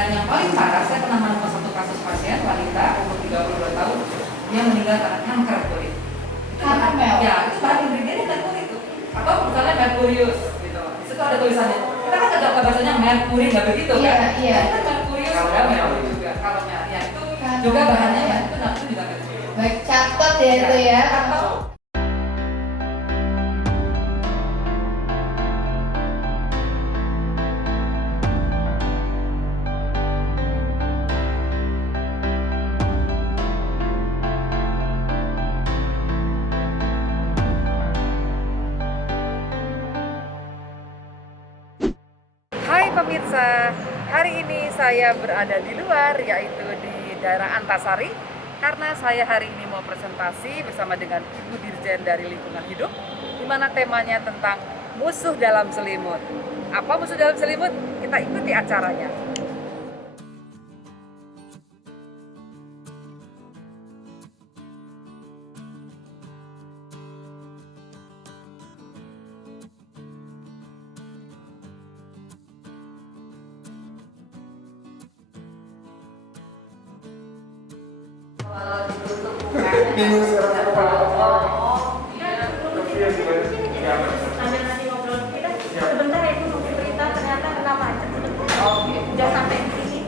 Dan yang paling parah, saya pernah menemukan satu kasus pasien wanita umur 32 tahun, dia meninggal karena kanker kulit. Ya, itu bahan ingredientnya merkuri itu. Atau misalnya merkurius gitu. Di situ ada tulisannya. Kita kan agak bahasanya merkuri, nggak begitu kan? Iya. Itu kan merkurius, ada merkuri juga. Kalau ya itu juga bahannya ya itu nanti juga merkuri. Baik, catat ya itu ya. Atau Hai pemirsa, hari ini saya berada di luar, yaitu di daerah Antasari, karena saya hari ini mau presentasi bersama dengan Ibu Dirjen dari Lingkungan Hidup, di mana temanya tentang musuh dalam selimut. Apa musuh dalam selimut? Kita ikuti acaranya. Bingung sekarang apa Sambil nanti ngobrol kita sebentar ya, mau cerita ternyata kena macet udah sampai di sini.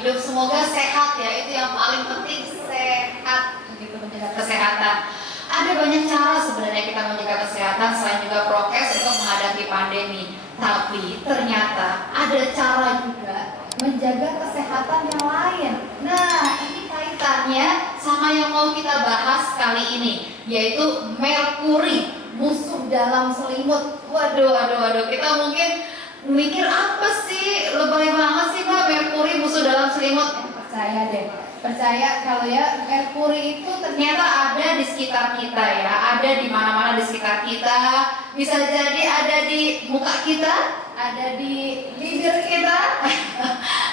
Hidup semoga sehat ya, itu yang paling penting, sehat begitu, menjaga kesehatan. Ada banyak cara sebenarnya kita menjaga kesehatan selain juga prokes untuk menghadapi pandemi, tapi ternyata ada cara juga menjaga kesehatan yang lain. Nah, ini kaitannya sama yang mau kita bahas kali ini, yaitu merkuri, musuh dalam selimut. Waduh, kita mungkin mikir apa sih, lebay banget sih Mbak, merkuri musuh dalam selimut. Percaya deh, percaya kalau ya merkuri itu ternyata ada di sekitar kita ya, ada di mana-mana di sekitar kita. Bisa jadi ada di muka kita, ada di bibir kita,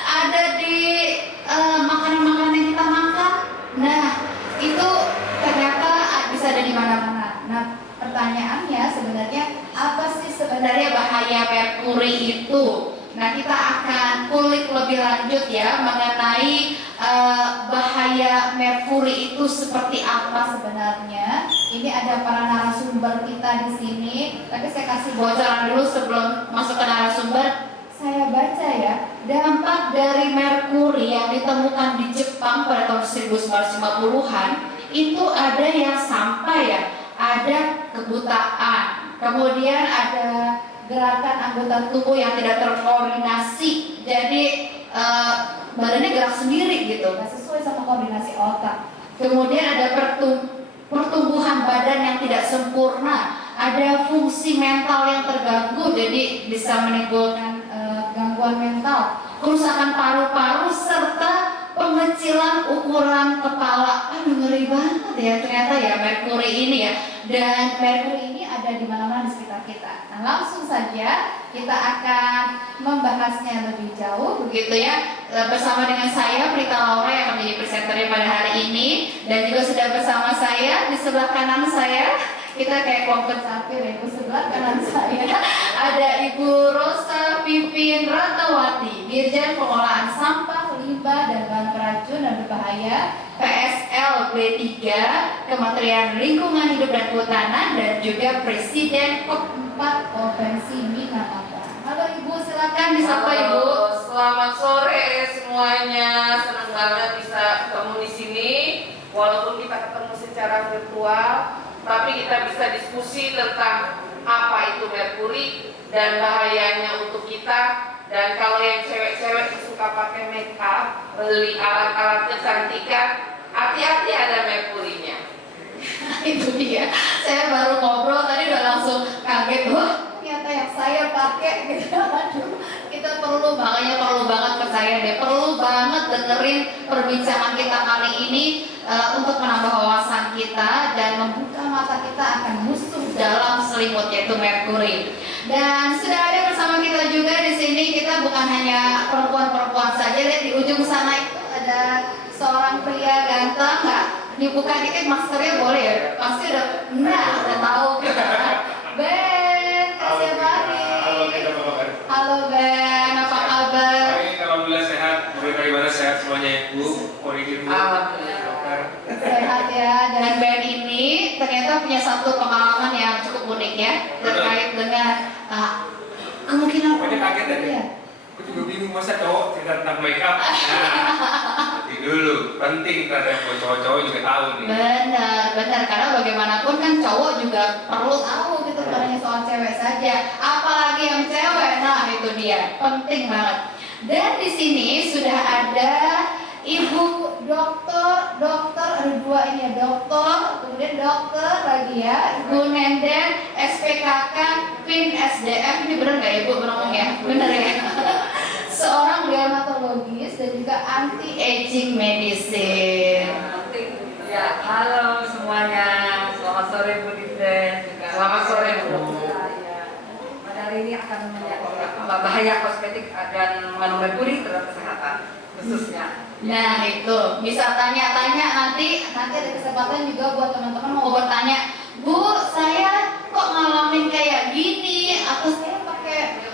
ada di makanan-makanan yang kita makan. Nah, itu ternyata bisa ada di mana-mana. Nah, pertanyaannya sebenarnya apa sih sebenarnya bahaya merkuri itu? Nah, kita akan kulik lebih lanjut ya mengenai bahaya merkuri itu seperti apa sebenarnya. Ini ada para narasumber kita di sini, tapi saya kasih bocoran dulu sebelum masuk ke narasumber. Saya baca ya, dampak dari merkuri yang ditemukan di Jepang pada tahun 1950-an itu ada yang sampai ya, ada kebutaan, kemudian ada gerakan anggota tubuh yang tidak terkoordinasi, jadi badannya gerak sendiri gitu, nggak sesuai sama koordinasi otak. Kemudian ada pertumbuhan badan yang tidak sempurna, ada fungsi mental yang terganggu, jadi bisa menimbulkan gangguan mental, kerusakan paru-paru, serta pengecilan ukuran kepala. Aduh, ngeri banget ya ternyata ya merkuri ini ya. Dan merkuri ini ada di mana-mana di sekitar kita. Nah, langsung saja kita akan membahasnya lebih jauh begitu ya, bersama dengan saya Prita Laura yang menjadi presenter pada hari ini, dan juga sudah bersama saya di sebelah kanan saya, kita kayak kelompok sapir ya, di sebelah kanan saya ada Ibu Rosa Pipin Ratnawati, Dirjen Pengolahan Sampah, Limbah dan Bahan Beracun dan Berbahaya PSL B3 Kementerian Lingkungan Hidup dan Kehutanan, dan juga Presiden COP4 Konvensi Minamata. Halo Ibu, silakan disapa Ibu. Selamat sore semuanya, senang banget bisa ketemu di sini. Walaupun kita ketemu secara virtual, tapi kita bisa diskusi tentang apa itu merkuri dan bahayanya untuk kita. Dan kalau yang cewek-cewek suka pakai makeup, beli alat-alat kecantikan, hati-hati ada merkurinya. Itu dia, saya baru ngobrol tadi udah langsung kaget, wah ternyata yang saya pakai gitu. Aduh, kita perlu banget percaya deh, perlu banget dengerin perbincangan kita kali ini untuk menambah wawasan kita dan membuka mata kita akan musuh selimut yaitu merkuri. Dan sudah ada bersama kita juga di sini, kita bukan hanya perempuan-perempuan saja. Lihat di ujung sana itu ada seorang pria ganteng, nggak? Dibuka dikit maskernya boleh ya? Pasti udah tahu kita. Ben, kasih Bari. Halo Ben, apa kabar? Baik, alhamdulillah sehat. Bagaimana sehat semuanya Bu? Kondisi Bu? Dokter. Sehat ya. Dan Ben ini ternyata punya satu pengalaman yang cukup unik ya terkait dengan kemungkinan. Pokoknya kaget tadi. Ya. Aku juga bingung masa cowok cerita tentang make up. Nah, nanti dulu penting karena buat cowok-cowok juga tahu nih. Benar, karena bagaimanapun kan cowok juga perlu tahu gitu, bukan hanya soal cewek saja, apalagi yang cewek. Nah itu dia, penting banget. Dan di sini sudah ada Ibu dokter ada dua ini ya, dokter, kemudian dokter lagi ya, Ibu Nenden, SPKK, PIN SDF, ini benar nggak ya Bu ngomong ya? Benar ya? Seorang dermatologis dan juga anti-aging medicine. Ya, halo semuanya. Selamat sore Bu Dirjen. Selamat sore Bu. Pada hari ini akan menyangkut bahaya kosmetik dan mengandung merkuri terhadap kesehatan khususnya. Nah itu bisa tanya-tanya nanti ada kesempatan juga buat teman-teman mau bertanya, Bu saya kok ngalamin kayak gini atau saya pakai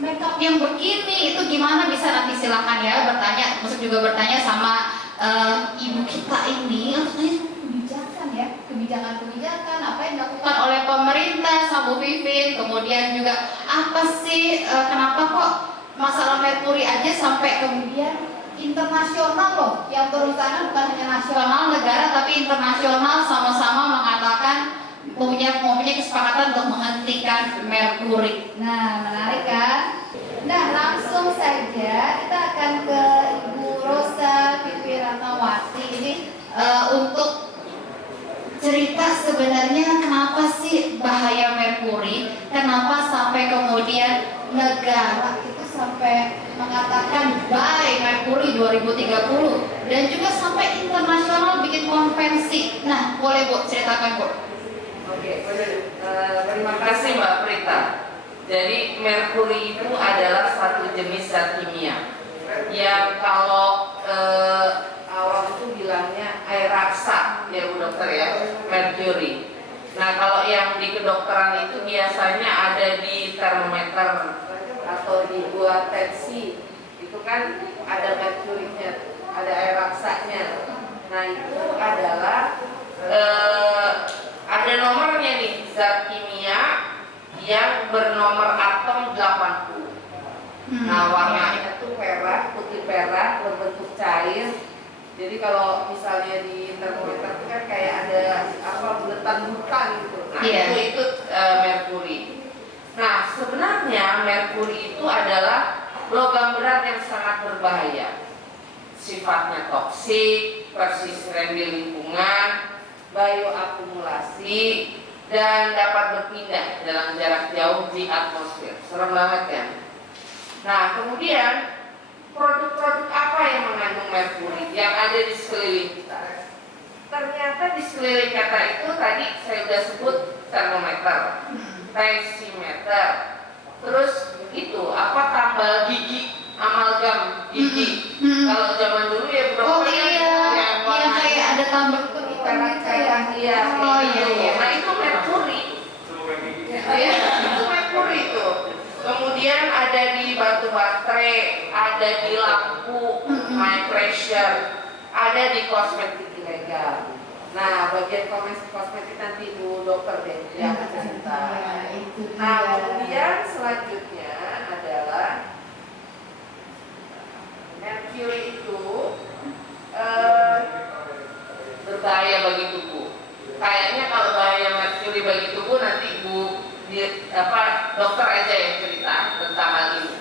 makeup yang begini, itu gimana, bisa nanti silakan ya bertanya, maksud juga bertanya sama ibu kita ini untuk kebijakan apa yang dilakukan oleh pemerintah sama Bu Vivin, kemudian juga apa sih kenapa kok masalah merkuri aja sampai kemudian internasional loh, yang turun tangan bukan hanya nasional negara tapi internasional sama-sama mengatakan punya kesepakatan untuk menghentikan merkuri. Nah menarik kan? Nah langsung saja kita akan ke Ibu Rosa Vivi Ratnawati ini untuk cerita sebenarnya kenapa sih bahaya merkuri, kenapa sampai kemudian negara itu sampai mengatakan bye merkuri 2030 dan juga sampai internasional bikin konvensi. Nah boleh Bu ceritakan Bu. Oke, terima kasih Mbak Prita. Jadi merkuri itu adalah satu jenis zat kimia yang kalau awal itu bilangnya air raksa ya Bu Dokter ya, merkuri. Nah kalau yang di kedokteran itu biasanya ada di termometer atau dibuat tensi, itu kan ada merkurinya, ada air raksanya. Nah itu adalah ada nomornya nih, zat kimia yang bernomor atom 80. Nah warnanya itu perak, putih perak, berbentuk cair. Jadi kalau misalnya di termometer itu kan kayak ada buletan-buletan gitu. Nah itu merkuri. Nah sebenarnya merkuri itu adalah logam berat yang sangat berbahaya. Sifatnya toksik, persisten di lingkungan, bioakumulasi, dan dapat berpindah dalam jarak jauh di atmosfer. Serem banget kan? Nah kemudian produk-produk apa yang mengandung merkuri yang ada di sekeliling kita? Ternyata di sekeliling kita itu tadi saya sudah sebut termometer, tensimeter, terus itu tambal gigi, amalgam gigi. Kalau zaman dulu ya Iya kayak ada tambal hitam gitu ya. Nah itu merkuri. Ya, itu merkuri itu. Kemudian ada di batu baterai, ada di lampu high pressure, ada di kosmetik ilegal. Nah, bagian kosmetik nanti Bu Dokter deh yang akan cerita. Nah, kemudian selanjutnya adalah merkuri itu berbahaya bagi tubuh. Kayaknya kalau bahaya merkuri bagi tubuh nanti dokter aja yang cerita tentang hal ini.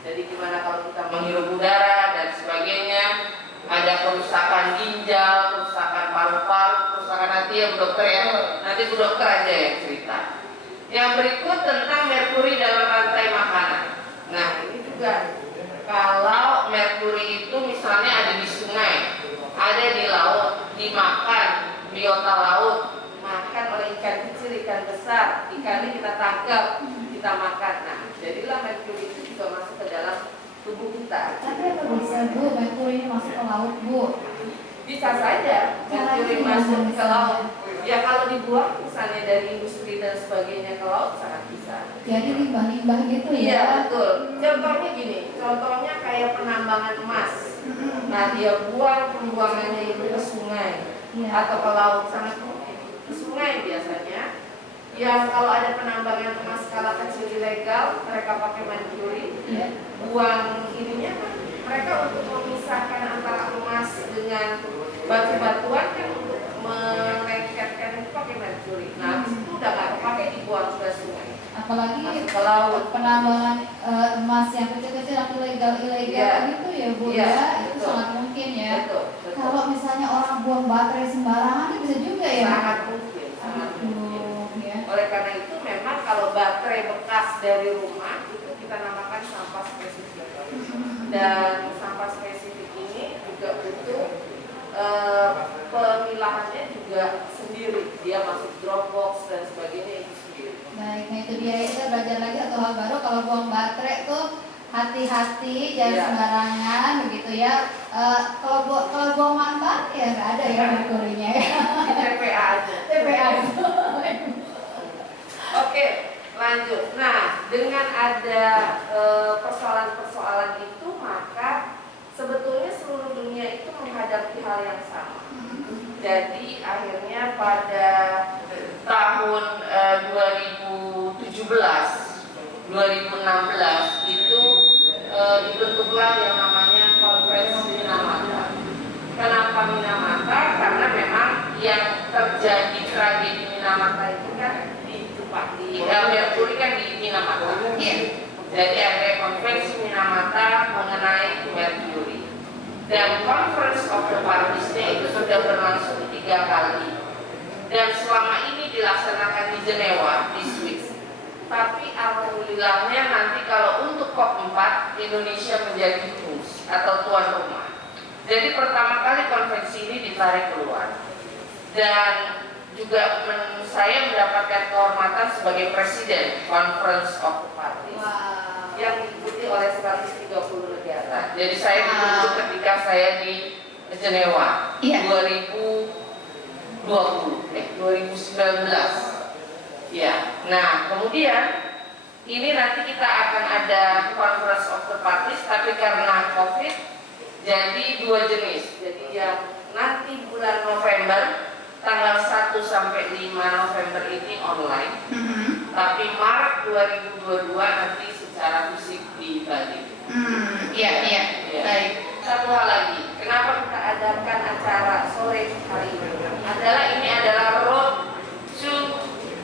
Jadi gimana kalau kita menghirup udara dan sebagainya, ada kerusakan ginjal, kerusakan paru-paru, kerusakan hati ya Bu Dokter ya. Nanti Bu Dokter aja yang cerita. Yang berikut tentang merkuri dalam rantai makanan. Nah ini juga kalau merkuri itu misalnya ada di sungai, ada di laut, dimakan biota laut, makan oleh ikan kecil ikan besar, ikannya kita tangkap, kita makan. Nah, jadilah merkuri itu juga masuk ke dalam tubuh kita. Tapi apa bisa Bu, merkuri ini masuk ke laut Bu? Bisa saja merkuri Caranya masuk gimana ke laut. Ya kalau dibuang misalnya dari industri dan sebagainya ke laut sangat bisa. Jadi limbah-limbah gitu Iya ya? betul. Contohnya gini, contohnya kayak penambangan emas. Nah dia buang pembuangannya itu ke sungai Iya. atau ke laut, sangat mungkin ke sungai biasanya. Yang kalau ada penambangan emas skala kecil ilegal, mereka pakai merkuri, Iya. buang ininya kan mereka untuk memisahkan antara emas dengan batu-batuan kan untuk melengketkan itu pakai merkuri. Nah habis itu udah nggak kepake, dibuang ke sungai, Apalagi masuk ke laut. penambangan emas yang kecil-kecil atau ilegal Iya. gitu ya Bu Iya, ya? Itu betul. sangat mungkin ya. Betul, betul. Kalau misalnya orang buang baterai sembarangan itu bisa juga ya? Sangat mungkin, sangat mungkin. Aduh, ya. Oleh karena itu memang kalau baterai bekas dari rumah itu kita namakan sampah spesifik. Dan sampah spesifik ini juga butuh pemilahannya juga sendiri. Dia masuk Dropbox dan sebagainya itu sendiri. Baik, nah itu dia kita belajar lagi atau hal baru kalau buang baterai tuh hati-hati, jangan Iya. sembarangan begitu ya. Kalau buang mantan ya nggak ada ya merkurinya ya. Di TPA aja. TPA. Oke, lanjut. Nah, dengan ada persoalan-persoalan itu, maka sebetulnya seluruh dunia itu menghadapi hal yang sama. Jadi akhirnya pada tahun 2016 itu dibentuklah yang namanya konferensi Minamata. Kenapa Minamata? Karena memang yang terjadi tragedi Minamata itu kan di Jepang, di Merkuri kan di Minamata. Iya. Jadi ada konferensi Minamata mengenai Merkuri. Dan Conference of the Parties-nya itu sudah berlangsung 3 kali. Dan selama ini dilaksanakan di Jenewa, di Swiss. Tapi alhamdulillahnya nanti kalau untuk COP4 Indonesia menjadi host atau tuan rumah. Jadi pertama kali konferensi ini ditarik keluar. Dan juga saya mendapatkan kehormatan sebagai presiden Conference of the Parties. Wow. Yang diikuti oleh 130 negara. Jadi saya ditunjuk ketika saya di Jenewa Iya. 2019. Ya. Nah, kemudian ini nanti kita akan ada Conference of the Parties, tapi karena COVID jadi 2 jenis. Jadi yang nanti bulan November tanggal 1 sampai 5 November ini online. Tapi Maret 2022 nanti secara fisik di Bali. Iya, iya. Ya. Baik. Satu hal lagi, kenapa kita adakan acara sore hari ini? Ini adalah Road to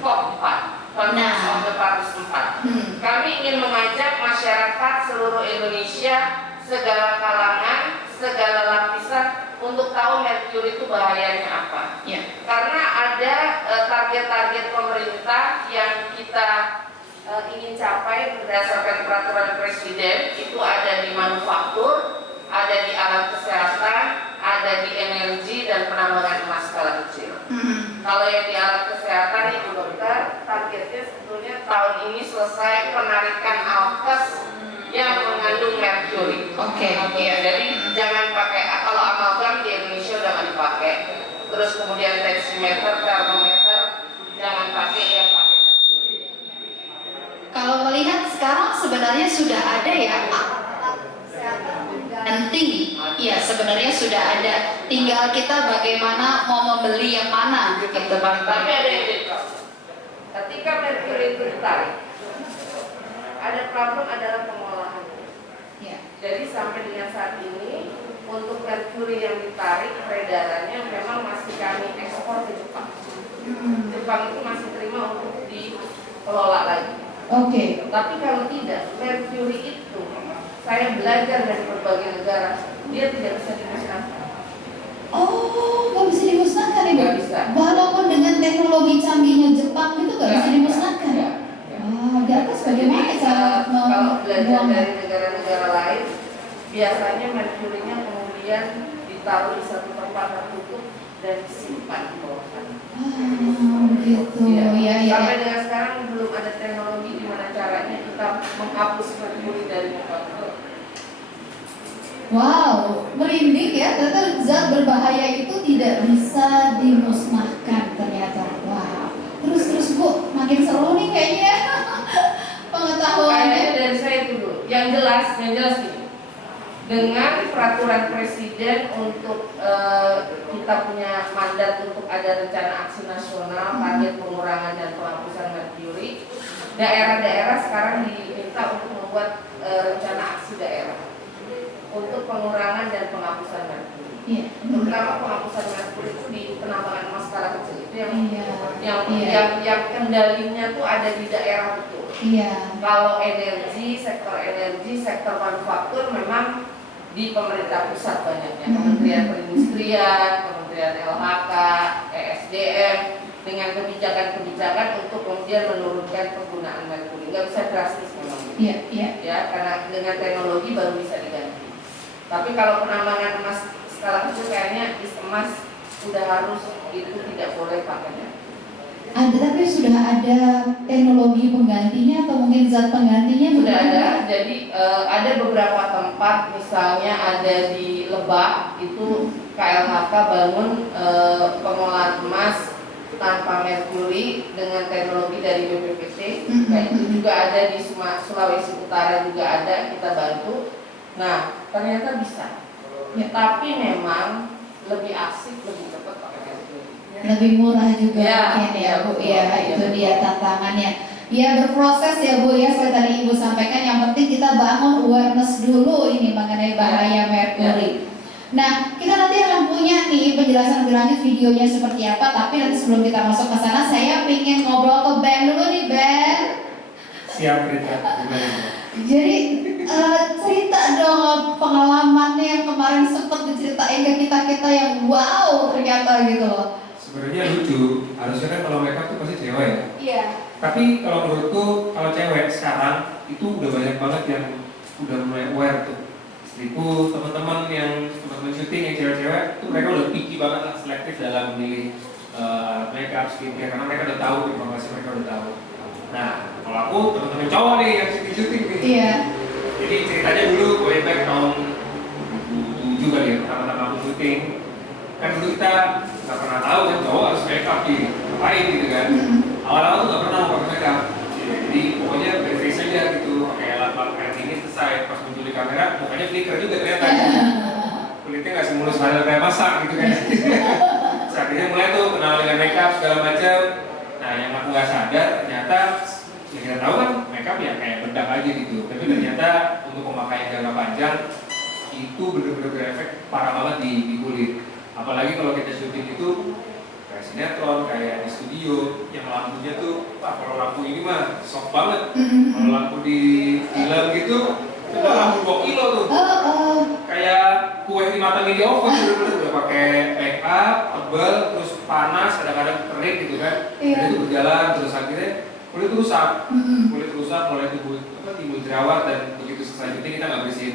COP4, Conference of the Parties 4. Kami ingin mengajak masyarakat seluruh Indonesia, segala kalangan, segala lapisan untuk tahu merkuri itu bahayanya apa. Iya. Karena ada target-target pemerintah yang kita ingin capai berdasarkan peraturan presiden, itu ada di manufaktur, ada di alat kesehatan, ada di energi dan penambangan emas skala kecil. Kalau yang di alat kesehatan itu dokter, targetnya sebetulnya tahun ini selesai penarikan alkes yang mengandung merkuri. Oke. Iya, jadi jangan pakai, kalau amalgam di Indonesia udah nggak dipakai. Terus kemudian tensimeter, termometer, jangan pakai yang pakai merkuri. Kalau melihat sekarang sebenarnya sudah ada ya alat kesehatan pengganti. Iya, sebenarnya sudah ada. Tinggal kita bagaimana mau membeli yang mana gitu Bang. Tapi ada yang beda. Ketika merkuri itu ditarik, ada problem adalah pengolahannya. Iya. Jadi sampai dengan saat ini untuk merkuri yang ditarik peredarannya memang masih kami ekspor ke Jepang. Jepang itu masih terima untuk dikelola lagi. Oke. Tapi kalau tidak, merkuri itu saya belajar dari berbagai negara, dia tidak bisa dimusnahkan. Oh, nggak bisa dimusnahkan ya, Bu? Nggak bisa. Walaupun dengan teknologi canggihnya Jepang itu nggak bisa Nggak. dimusnahkan. Nggak. Ah, di atas bagaimana cara Kalau belajar membuang? dari negara-negara lain, biasanya merkurinya kemudian ditaruh di satu tempat tertutup dan disimpan di bawah tanah. Begitu. Iya, iya. Sampai dengan sekarang belum ada teknologi gimana caranya kita menghapus merkuri dari muka bumi. Wow, merinding ya, ternyata zat berbahaya itu tidak bisa dimusnahkan ternyata. Wow. Terus Bu, makin seru nih kayaknya pengetahuannya. Kayaknya dari saya itu dulu. Yang jelas gini. Dengan peraturan presiden untuk kita punya mandat untuk ada rencana aksi nasional target pengurangan dan penghapusan merkuri, daerah-daerah sekarang diminta untuk membuat rencana aksi daerah untuk pengurangan dan penghapusan merkuri. Iya. Terutama penghapusan merkuri itu di penambangan emas skala kecil itu Iya. yang kendalinya tuh ada di daerah betul. Iya. Kalau energi, sektor manufaktur memang di pemerintah pusat banyaknya, Kementerian Perindustrian, Kementerian LHK, ESDM, dengan kebijakan-kebijakan untuk kemudian menurunkan penggunaan merkuri. Nggak bisa drastis memang. Iya. Ya, karena dengan teknologi baru bisa diganti. Tapi kalau penambangan emas skala kecil kayaknya emas sudah harus itu tidak boleh pakainya. Tapi sudah ada teknologi penggantinya atau mungkin zat penggantinya? Sudah ada, jadi ada beberapa tempat, misalnya ada di Lebak, itu KLHK bangun pengolahan emas tanpa merkuri dengan teknologi dari BPPT. Kayak itu juga ada di Sulawesi Utara juga ada, kita bantu. Nah, ternyata bisa. Ya, tapi memang lebih asik, lebih cepat pakai merkuri. Lebih murah juga mungkin ya Bu, betul. ya itu dia tantangannya. Ya berproses ya Bu ya, seperti tadi Ibu sampaikan, yang penting kita bangun awareness dulu ini mengenai bahaya merkuri. Nah, kita nanti akan punya nih penjelasan lebih lanjut videonya seperti apa, tapi nanti sebelum kita masuk ke sana, saya ingin ngobrol ke Ben dulu nih Ben. Siap Rita, gimana? Jadi cerita dong pengalamannya yang kemarin sempat diceritain ke kita yang wow ternyata gitu loh. Sebenarnya lucu, harusnya kan kalau makeup tuh pasti cewek ya. Iya. Tapi kalau menurutku kalau cewek sekarang itu udah banyak banget yang udah mulai aware tuh. Istriku, teman-teman syuting yang cewek-cewek tuh mereka udah picky banget lah, selektif dalam memilih makeup, skincare, karena mereka udah tahu, informasi mereka udah tahu. Nah, kalau aku teman-teman cowok nih yang syuting nih. Iya. Jadi ceritanya dulu way back tahun 2007 kali ya, pertama-tama aku syuting. Kan dulu kita nggak pernah tahu kan cowok harus makeup gitu, ngapain gitu kan. Awal-awal tuh nggak pernah mau pakai makeup. Jadi pokoknya bare face aja gitu, pakai alat-alat kayak ini selesai. Pas muncul di kamera, mukanya flicker juga ternyata. Kulitnya nggak semulus padahal kayak masak gitu kan. Terus akhirnya mulai tuh kenal dengan makeup segala macam. Nah yang aku nggak sadar ternyata ya kita tahu kan makeup ya kayak bedak aja gitu. Tapi ternyata untuk pemakaian jangka panjang itu bener-bener berefek parah banget di kulit. Apalagi kalau kita syuting itu kayak sinetron, kayak di studio yang lampunya tuh, wah kalau lampu ini mah soft banget. Kalau lampu di film gitu, itu lampu 2 kilo tuh. Kayak kue dimatangin di oven, bener-bener udah pakai make up, tebal, terus panas, kadang-kadang kering gitu kan. Dan itu berjalan terus akhirnya kulit rusak, mulai timbul jerawat dan begitu selesai syuting kita nggak bersihin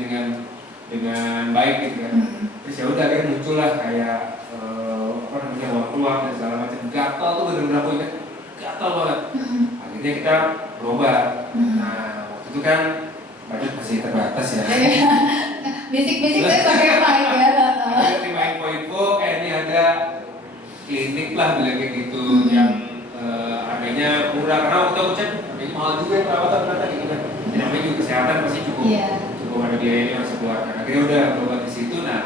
dengan baik gitu kan. Terus ya udah akhirnya muncul lah kayak ruang keluar dan segala macam, gatal tuh bener-bener aku ingat, gatal banget. Akhirnya kita berobat. Nah waktu itu kan budget masih terbatas ya. Bisik-bisik saya pakai mic ya. Ada terima info-info, ini ada klinik lah bilang kayak gitu yang harganya murah, karena waktu aku cek harganya mahal juga ya perawatan ternyata gitu kan. Dan namanya juga kesehatan pasti cukup ada biayanya harus keluarkan. Akhirnya udah berobat di situ. Nah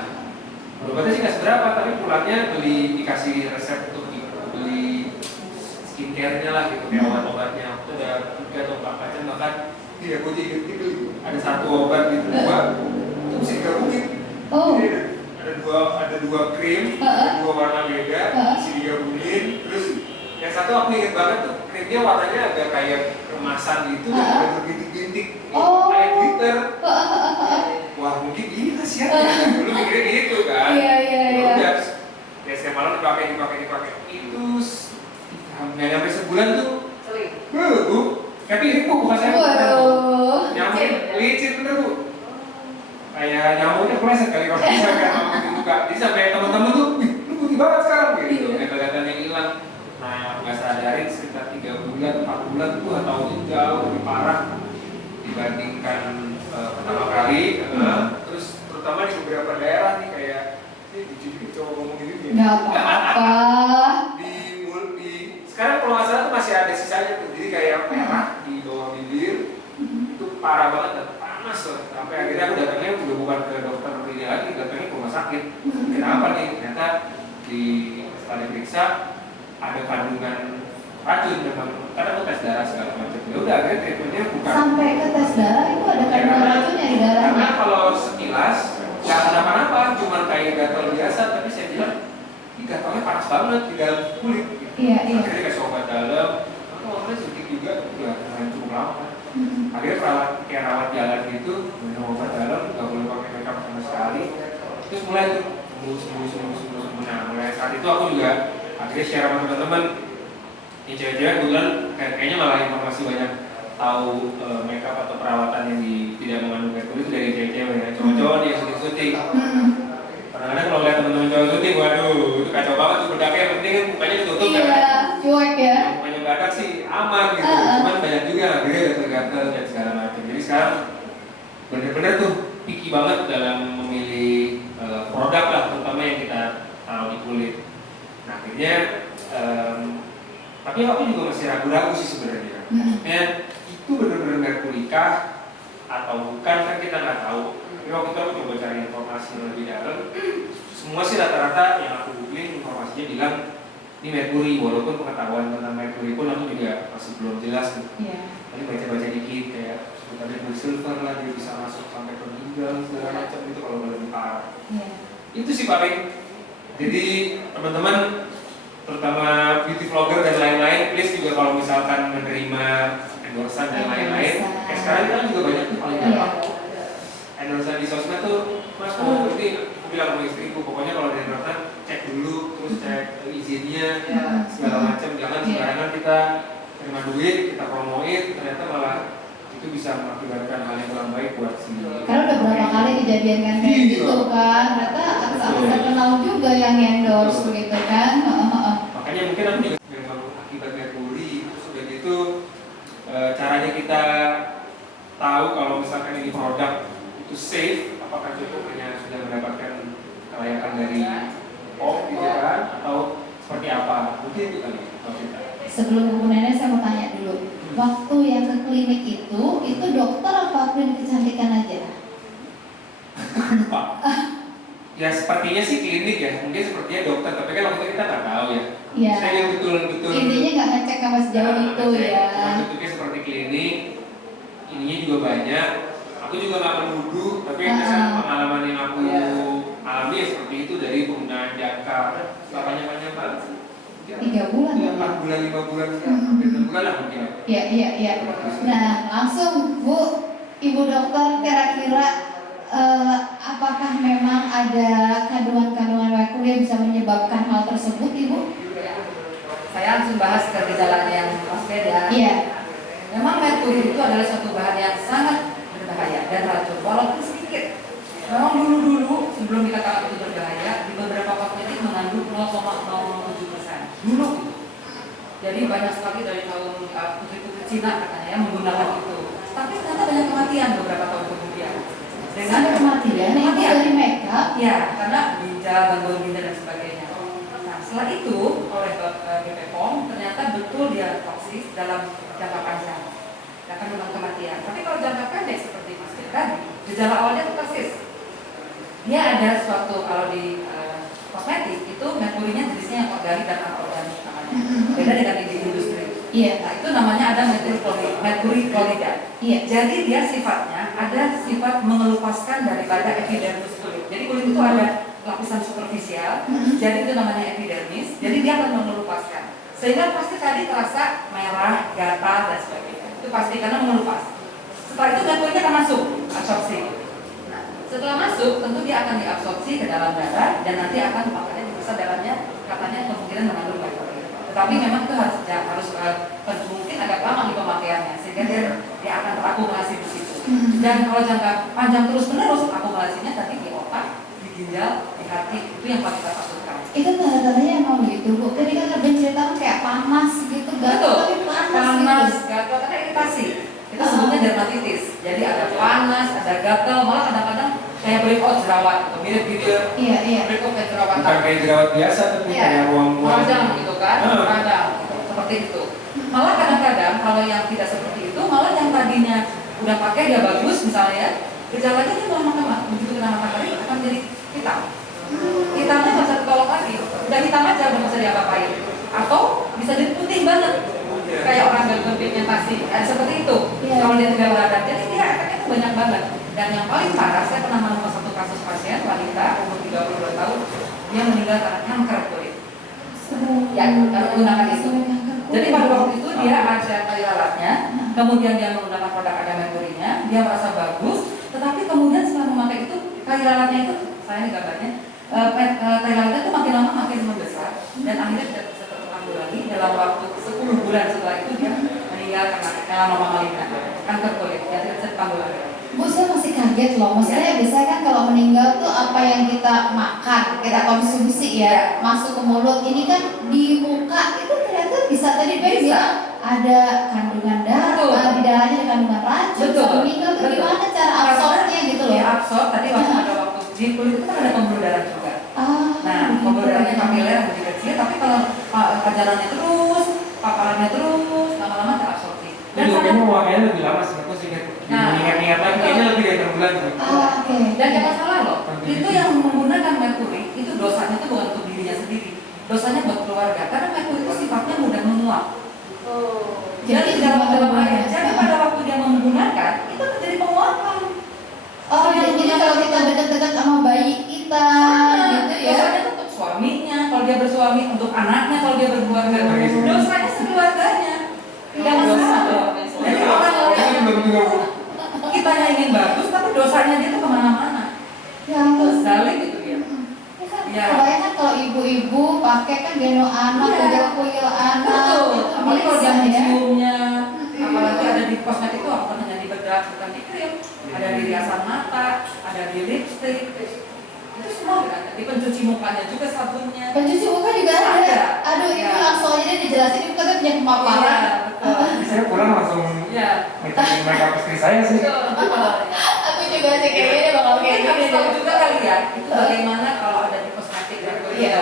berobatnya sih nggak seberapa, tapi pulangnya dikasih resep untuk beli skincare-nya lah gitu, kayak obat-obatnya. Itu ada 3 atau 4 macam bahkan. Iya, gue inget gitu. Ada 1 obat gitu, itu bisa digabungin. Jadi ada 2 krim, ada 2 warna beda, bisa digabungin. Terus yang satu aku inget banget tuh, krimnya warnanya agak kayak kemasan gitu, dan ada berbintik-bintik, kayak glitter. Wah mungkin ini khasiatnya. Dulu mikirnya gitu kan. Iya. Udah, ya setiap malam dipakai. Itu nggak nyampe sebulan tuh. Bu, tapi ini Bu bukan saya. Nyamuk licin bener Bu. Kayak nyamuknya keleset kali kalau misalkan mau dibuka. Jadi sampai teman-teman tuh, lu putih banget sekarang gitu. Kata-katanya hilang. sekitar 3 bulan, 4 bulan itu atau jauh lebih parah dibandingkan pertama kali. Terus terutama di beberapa daerah nih kayak ini di coba ngomong gini nih. Nggak apa-apa. Sekarang kalau nggak salah tuh masih ada sisanya tuh, jadi kayak merah di bawah bibir itu parah banget dan panas loh. Sampai akhirnya aku datangnya udah bukan ke dokter ini lagi, datangnya ke rumah sakit. Kenapa nih? Ternyata setelah diperiksa ada kandungan racun memang, karena aku tes darah segala macam. Ya udah akhirnya treatmentnya bukan. Sampai ke tes darah itu ada kandungan racunnya di darahnya. Karena kalau sekilas nggak kenapa-napa, cuma kayak gatal biasa, tapi saya bilang ini gatalnya panas banget di dalam kulit. Iya. Akhirnya dikasih obat dalam, aku awalnya suntik juga, udah cukup lama. Akhirnya rawat jalan gitu, minum obat dalam, nggak boleh pakai makeup sama sekali. Terus mulai tuh sembuh. Nah mulai saat itu aku juga akhirnya share sama teman-teman. Ini cewek-cewek kebetulan kayaknya malah informasi banyak tahu makeup atau perawatan yang tidak mengandung merkuri itu dari cewek-cewek ya. Cowok-cowok nih yang syuting. Kadang-kadang kalau lihat teman-teman cowok syuting, waduh itu kacau banget tuh bedaknya, yang penting kan mukanya ditutup kan. Iya, cuek ya. Mukanya badak sih aman gitu, cuman banyak juga akhirnya gatel-gatel dan segala macam. Jadi sekarang benar-benar tuh picky banget dalam memilih produk lah, terutama yang kita taruh di kulit. Nah akhirnya tapi aku juga masih ragu-ragu sih sebenarnya. Maksudnya itu benar-benar merkuri kah atau bukan, kan kita nggak tahu. Tapi waktu itu aku coba cari informasi yang lebih dalam. Semua sih rata-rata yang aku googling informasinya bilang ini merkuri, walaupun pengetahuan tentang merkuri pun aku juga masih belum jelas nih. Iya. Tadi baca-baca dikit kayak sebutannya silver lah, dia bisa masuk sampai ke ginjal segala macam itu kalau lebih parah. Iya. Itu sih paling. Jadi teman-teman, terutama beauty vlogger dan lain-lain, please juga kalau misalkan menerima endorsean dan lain-lain, kayak sekarang kan juga banyak tuh paling gampang. Endorsean di sosmed tuh, mas mau berarti aku bilang sama istriku, pokoknya kalau ada endorsean cek dulu, terus cek izinnya, segala macam, jangan sembarangan kita terima duit, kita promoin, ternyata malah itu bisa mengakibatkan hal yang kurang baik buat si. Karena udah berapa kali kejadian kan kayak gitu kan, ternyata artis-artis terkenal juga yang endorse begitu kan. Makanya mungkin aku juga memang akibat merkuri, terus udah gitu caranya kita tahu kalau misalkan ini produk itu safe, apakah cukup hanya sudah mendapatkan kelayakan dari POM gitu kan, atau seperti apa? Mungkin itu kali kalau kita. Sebelum ke Bu Nenek saya mau tanya dulu, waktu yang ke klinik itu dokter apa klinik kecantikan aja? Lupa. Ya sepertinya sih klinik ya, mungkin sepertinya dokter, tapi kan waktu itu kita nggak tahu ya. Iya. Saya yang betul-betul. Intinya nggak ngecek sama sejauh itu ya. Bentuknya seperti klinik, ininya juga banyak. Aku juga nggak menuduh, tapi pengalaman yang aku alami ya seperti itu dari penggunaan jangka panjang-panjang banget. 3 bulan. 4 bulan, 5 bulan, hampir 6 bulan lah mungkin. Iya. Nah, langsung Bu, Ibu dokter kira-kira apakah memang ada kandungan-kandungan merkuri yang bisa menyebabkan hal tersebut, Ibu? Saya langsung bahas ke gejalanya yang berbeda. Iya. Memang merkuri itu adalah suatu bahan yang sangat berbahaya dan racun, walaupun sedikit. Memang dulu sebelum dikatakan itu berbahaya, di beberapa kosmetik mengandung 0,07% dulu. Jadi banyak sekali dari kaum putri-putri Cina katanya yang menggunakan itu. Tapi ternyata banyak kematian beberapa tahun kemudian. Dengan kematian itu dari makeup? Ya, karena ginjal, gangguan ginjal dan sebagainya. Nah, setelah itu oleh BPOM ternyata betul dia toksis dalam jangka panjang, akan memang kematian. Tapi kalau jangka pendek seperti Mas Fir tadi, gejala awalnya itu persis. Dia ada suatu, kalau di kosmetik itu merkurinya jenisnya yang organik dan anorganik namanya. Beda dengan di industri. Iya. Nah, itu namanya ada merkuri klorida. Iya. Jadi dia sifatnya ada sifat mengelupaskan daripada epidermis kulit. Jadi kulit itu ada lapisan superficial, jadi itu namanya epidermis. Jadi dia akan mengelupaskan. Sehingga pasti tadi terasa merah, gatal dan sebagainya. Itu pasti karena mengelupas. Setelah itu merkurinya akan masuk absorpsi. Nah, setelah masuk tentu dia akan diabsorpsi ke dalam darah dan nanti akan makanya diperiksa darahnya katanya kemungkinan mengandung merkuri. Tetapi memang itu harus mungkin agak lama di pemakaiannya sehingga dia akan terakumulasi di situ. Dan kalau jangka panjang terus-menerus akumulasinya tadi di otak, di ginjal, di hati, itu yang paling kita takutkan. Itu tanda-tandanya emang gitu Bu. Tadi kan ada cerita kayak panas gitu, gatal Betul. tapi panas Panas, gitu. gatal, karena iritasi. Itu sebutnya dermatitis. Jadi ada panas, ada gatal, malah kadang-kadang kayak breakout jerawat, gitu. Mirip gitu. Iya. Breakout kayak jerawat. Bukan kayak jerawat biasa, tapi Iya. kayak ruang-ruang. Radang gitu kan, Ah. radang, gitu. Seperti itu. Malah kadang-kadang kalau yang tidak seperti itu, malah yang tadinya udah pakai dia bagus misalnya, gejalanya dia malah begitu kena matahari akan jadi hitam. Hitamnya nggak bisa ditolong lagi, udah hitam aja udah nggak bisa diapa-apain. Atau bisa jadi putih banget, kayak orang gagal pigmentasi, seperti itu. Iya. Kalau dia tidak beradab, jadi dia efeknya itu banyak banget. Dan yang paling parah, saya pernah menemukan satu kasus pasien wanita umur 32 tahun, dia meninggal karena kanker kulit. Ya, karena menggunakan itu. Jadi pada waktu itu dia ada tali lalatnya, kemudian dia menggunakan produk ada merkurinya, dia merasa bagus, tetapi kemudian setelah memakai itu, tali lalatnya itu, saya ini gambarnya, tali lalatnya itu makin lama makin membesar, dan akhirnya tidak bisa tertangguh lagi. Dalam waktu 10 bulan setelah itu dia meninggal karena melanoma maligna, kanker kulit, yang tidak bisa tertangguh lagi. Bu, saya masih kaget loh. Maksudnya biasanya kan kalau meninggal tuh apa yang kita makan, kita konsumsi ya, masuk ke mulut. Ini kan di muka itu ternyata bisa tadi Ben Bisa. bilang ada kandungan Betul. darah, di darahnya ada kandungan racun. Betul. Kalau meninggal tuh Betul. gimana cara absorbnya gitu loh? Ya absorb, tadi waktu ada waktu di kulit itu kan ada pembuluh darah juga. Nah, Gitu. pembuluh darahnya kapiler yang lebih kecil, tapi kalau perjalanannya terus, paparannya terus, lama-lama terabsorpsi. Itu kayaknya warnanya lebih lama sih, aku sih Nah, ingat-ingat lagi, kayaknya lebih dari 6 bulan sih. Oke. Dan jangan salah loh, itu yang menggunakan merkuri itu dosanya itu bukan untuk dirinya sendiri, dosanya buat keluarga. Karena merkuri itu sifatnya mudah menguap. Jadi dalam air. Jadi pada waktu dia menggunakan itu terjadi penguapan. Oh, jadi kalau kita dekat-dekat sama bayi kita, gitu ya. Dosanya itu untuk suaminya, kalau dia bersuami, untuk anaknya, kalau dia berkeluarga. Dosanya sekeluarganya. Jangan salah. Jadi orang-orang yang belum juga. kita ingin bagus, tapi dosanya dia tuh kemana-mana. Ya ampun. Zalik gitu dia. Ya. Kebayang kan kalau ibu-ibu pakai kan gendong anak, Iya. kuil anak, Betul. itu Apalagi kalau dia bisa ya. menciumnya, apalagi ada di kosmetik itu bukan hanya di bedak, bukan di krim, ada di riasan mata, ada di lipstick, itu semua ada. Di pencuci mukanya juga sabunnya. Pencuci muka juga ada. Ada. Aduh, ibu Ya. langsung aja deh dijelasin, ibu kan punya pemaparan. Iya, betul. Saya pulang langsung Iya. ngecekin makeup istri saya sih. Betul. Aku juga sih kayaknya dia bakal kayak Mungkin harus gini tahu deh. juga kali ya, itu bagaimana kalau ada di kosmetik dan Iya.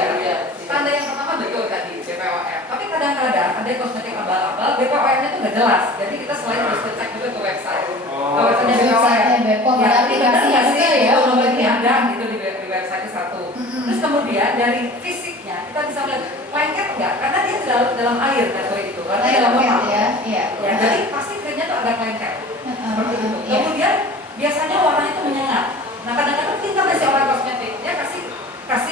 Tanda yang pertama betul tadi BPOM. Tapi kadang-kadang ada kosmetik abal-abal, BPOM-nya itu nggak jelas. Jadi kita selain harus cek juga ke website. Oh. Ke website Website-nya BPOM. Bepom, Ya, ada ini benar aplikasi nggak sih? juga ya, Ya, nomornya. nomornya ada gitu di website itu satu. Terus kemudian dari fisiknya kita bisa melihat lengket nggak? Karena dia dalam air merkuri itu, karena Saya dalam oke lemak. ya, iya. Ya, jadi pasti krimnya tuh agak lengket. Seperti itu. Iya. Kemudian biasanya warnanya itu menyengat. Nah kadang-kadang pintar deh si orang kosmetik, dia kasih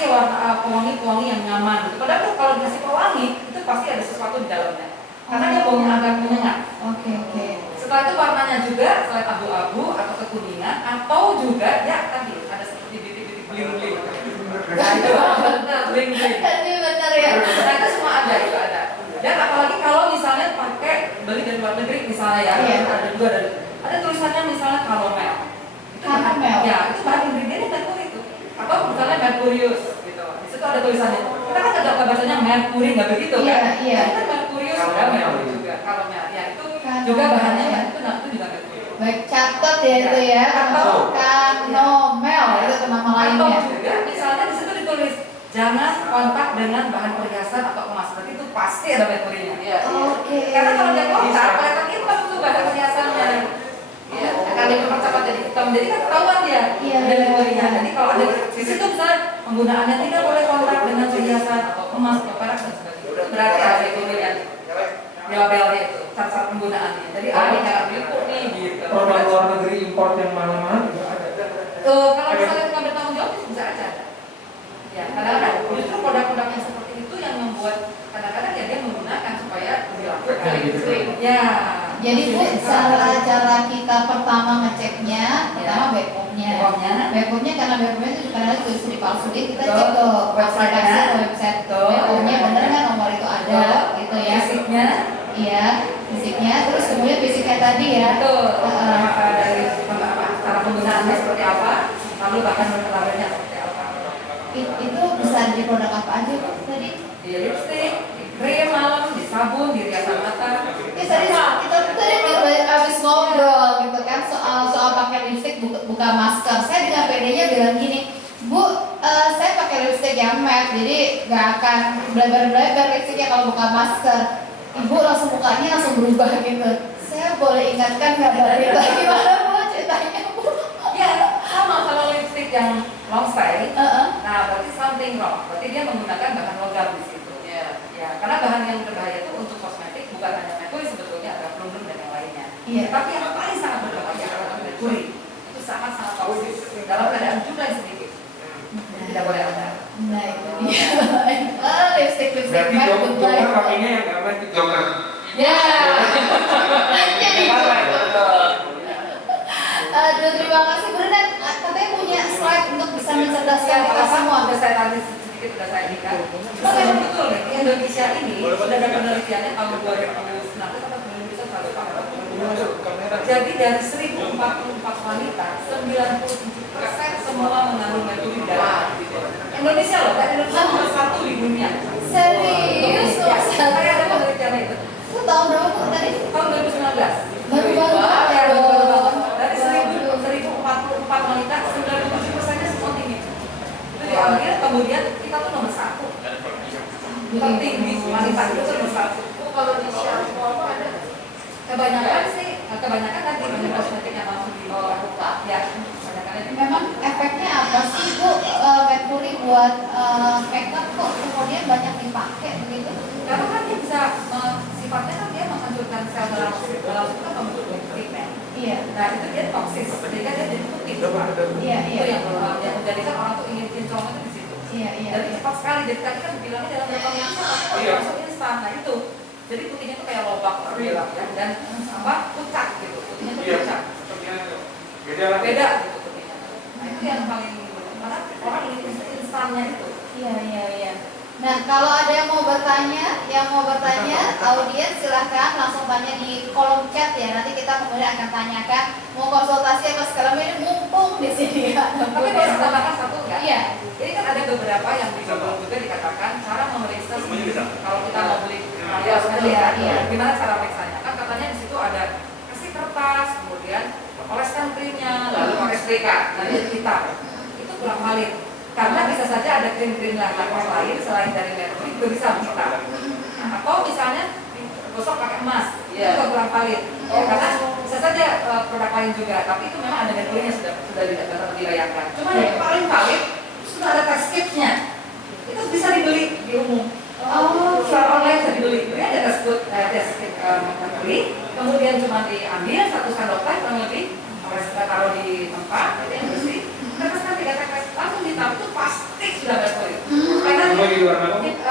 warna pewangi-pewangi yang nyaman gitu. Padahal tuh kalau dikasih pewangi itu pasti ada sesuatu di dalamnya. Karena dia baunya agak menyengat. Oke. Setelah itu warnanya juga selain abu-abu atau kekuningan atau juga ya tadi ada seperti bintik-bintik bling-bling. Nah itu benar bling-bling. Tapi benar ya. Nah itu semua ada, itu ada. Dan apalagi kalau misalnya pakai beli dari luar negeri misalnya ya, Iya. ada juga ada tulisannya misalnya Calomel. Itu bahan- Calomel? Ya, itu bahan ingredientnya merkuri itu. Atau misalnya merkurius gitu. Di situ ada tulisannya. Kita kan ada bacanya merkuri nggak begitu kan? Iya, iya. Tapi kan merkurius ada merkuri juga. Calomel ya itu Calomel. juga bahannya ya itu juga merkuri. Baik, catat ya itu ya. Atau- Kanomel itu nama Atau lainnya. juga misalnya di situ ditulis jangan kontak dengan bahan perhiasan atau emas. Berarti itu pasti ada merkurinya. Oke. Karena kalau dia kontak, kelihatan hitam tuh bahan perhiasannya. Iya, akan dipercepat jadi hitam. Jadi kan ketahuan dia Iya. ada merkurinya. Jadi kalau ada di situ misalnya penggunaannya tidak boleh kontak dengan perhiasan atau emas atau perak dan sebagainya. Itu berarti ada merkurinya di labelnya itu, syarat penggunaannya. Jadi ini jangan meliput nih gitu. Produk luar negeri import yang mana-mana juga ada. Kalau misalnya nggak bertanggung jawab bisa aja. Ya, kadang-kadang justru produk-produk yang seperti itu yang membuat kadang-kadang ya dia menggunakan supaya dilakukan. Ya. Jadi Bu, cara kita pertama ngeceknya, pertama Bepomnya. Bepomnya karena Bepomnya itu kadang-kadang tulis dipalsuin, kita Betul. cek ke Website-nya. website Betul. Bepomnya bener kan nomor itu ada, Betul. gitu ya. Fisiknya. Iya, fisiknya. Terus kemudian fisiknya tadi ya. Betul. Dari cara penggunaannya seperti apa, lalu bahkan labelnya seperti apa. Itu bisa di produk apa aja Bu tadi? Di lipstick, di krim malam, di sabun, di riasan mata. Ya tadi kita habis ngobrol gitu kan soal pakai lipstick buka masker. Saya dengan pedenya bilang gini, Bu, saya pakai lipstick yang matte, jadi nggak akan bleber-bleber lipsticknya kalau buka masker. Ibu langsung mukanya langsung berubah gitu. Saya boleh ingatkan nggak Mbak Rita gimana Bu ceritanya Bu? Ya, sama kalau lipstick yang long style. Heeh. Nah, berarti something wrong. Berarti dia menggunakan bahan logam di situ. Ya. Ya, karena bahan yang berbahaya itu untuk kosmetik bukan hanya merkuri, sebetulnya ada plumber dan yang lainnya. Iya. Tapi yang paling sangat berbahaya adalah merkuri. Itu sangat-sangat toksik dalam keadaan jumlah yang sedikit. Tidak boleh ada. Nah itu dia. Lipstick Berarti matte joker goodbye. pakainya yang apa itu joker. Ya. Jadi aduh, terima kasih Brenda. Katanya punya slide untuk bisa mencerdaskan kita semua. Sudah saya tadi sedikit sudah saya indikan. Terus memang betul nih, di Indonesia ini sudah ada penelitiannya tahun 2019 atau 2021. Jadi dari 1044 wanita, 97% semua mengandung merkuri dalam. Indonesia loh, kan Indonesia nomor 1 di dunia. Serius Ya, loh. saya ada penelitiannya itu. Itu tahun berapa Bu tadi? Tahun 2019. Baru-baru Ya, loh. dari 1044 wanita, 97%-nya semua tinggi. Itu diambil, kemudian kita tuh nomor 1. Tertinggi wanita itu nomor 1. Kalau di shampoo apa ada? Kebanyakan tadi banyak kosmetik yang langsung dibuka. Ya, kebanyakan itu. Memang efeknya apa sih Bu? Merkuri buat makeup kok kemudian banyak dipakai begitu? Karena kan dia bisa sifatnya kan dia menghancurkan sel dalam kita membentuk pigmen. Iya. Nah itu dia toksis, sehingga dia jadi putih. Iya, Itu yang menjadikan orang tuh ingin kinclong itu di situ. Iya, iya. Jadi cepat sekali. Jadi tadi kan bilangnya dalam beberapa menit langsung instan. Nah itu. Jadi putihnya tuh kayak lobak bilang ya, dan pucat gitu. Putihnya tuh pucat. Beda gitu putihnya. Nah itu yang paling karena orang ingin instannya itu. Iya, iya, iya. Nah, kalau ada yang mau bertanya, audiens silahkan langsung tanya di kolom chat ya. Nanti kita kemudian akan tanyakan mau konsultasi apa segala macam, ini mumpung di sini ya. Tapi kalau saya tambahkan satu enggak? Iya. Jadi kan ada beberapa yang di Google juga dikatakan cara memeriksa sendiri. Kalau kita mau beli Iya. gimana cara periksanya? Kan katanya di situ ada kasih kertas, kemudian oleskan krimnya, lalu pakai setrika, nanti kita itu kurang valid. Karena bisa saja ada krim-krim lain selain dari merkuri juga bisa kita. Atau misalnya digosok pakai emas, itu juga kurang valid. Karena bisa saja produk lain juga, tapi itu memang ada merkurinya sudah dibayangkan. Cuma yang paling valid sudah ada test kitnya. Itu bisa dibeli di umum. Secara online bisa dibeli. Ini ada test kit merkuri, kemudian cuma diambil satu sendok teh kurang lebih, taruh di tempat yang bersih. Terus kan 3 tetes langsung ditaruh itu pasti sudah merkuri. Karena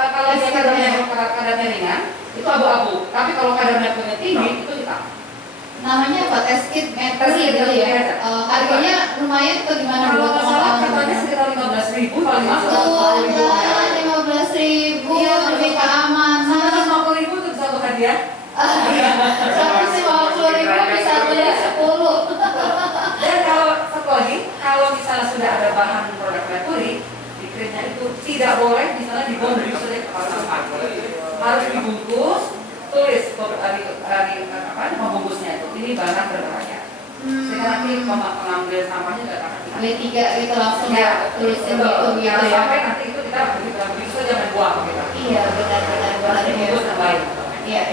kalau dia kadarnya ringan itu abu-abu, tapi kalau kadar merkurinya tinggi itu hitam. Namanya apa? Test kit merkuri gitu ya. Harganya lumayan tuh gimana? Kalau nggak salah katanya sekitar 15.000 paling masuk. Tuh, 15.000 lebih keamanan. 150.000 untuk satu hadiah. 150.000 bisa beli 10. Dan kalau satu lagi, kalau misalnya sudah ada bahan produk merkuri, di krimnya itu tidak boleh misalnya dibungkus oleh kepala sampah. Harus dibungkus, tulis membungkusnya itu. Ini bahan berbahaya. Sehingga nanti pengambil sampahnya nggak akan B3 gitu langsung ya, tulisin betul. gitu Jangan ya. sampai nanti itu kita begitu saja main buang gitu. Iya, benar-benar Harus ya. dibungkus yang baik. Iya.